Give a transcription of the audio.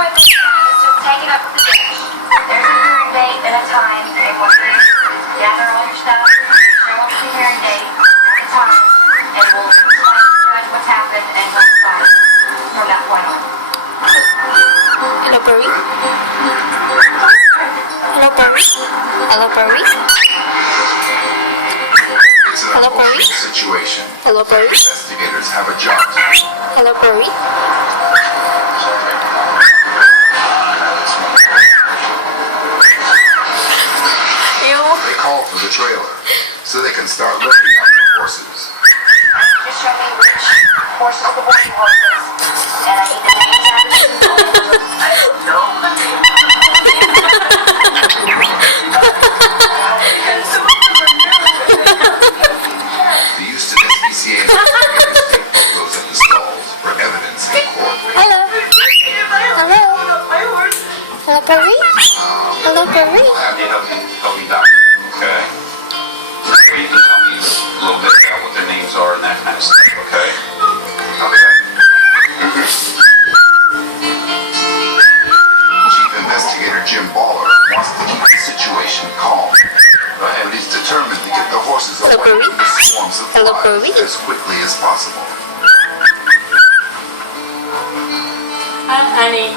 at the just take it up to the dish. There's a hearing date and a time, and what you do is gather all your stuff, show up to the hearing date, and a time, and we'll explain to the judge what's happened, and he'll decide from that point on. Hello, Perri. Hello, Perri. Hello, Perri. It's an Hello, Perri. emotional situation. Hello, Perri. Investigators have a job to do. Hello, Perri. They call for the trailer so they can start looking at the horses. I need you to show me which horses are the working horses, and I need the names, addresses, and phone numbers. I don't know the name. The Houston SPCA investigators take photos at the stalls for evidence in court. Hello. Hello. Hello, Perri. Hello, Perri. Have you help me document, okay? Or you can tell me a little bit about what their names are and that kind of stuff, okay? Okay. Chief Investigator Jim Baller wants to keep the situation calm, but he's determined to get the horses Hello, away Perri. from the swarms of Hello, flies Perri. as quickly as possible. Honey.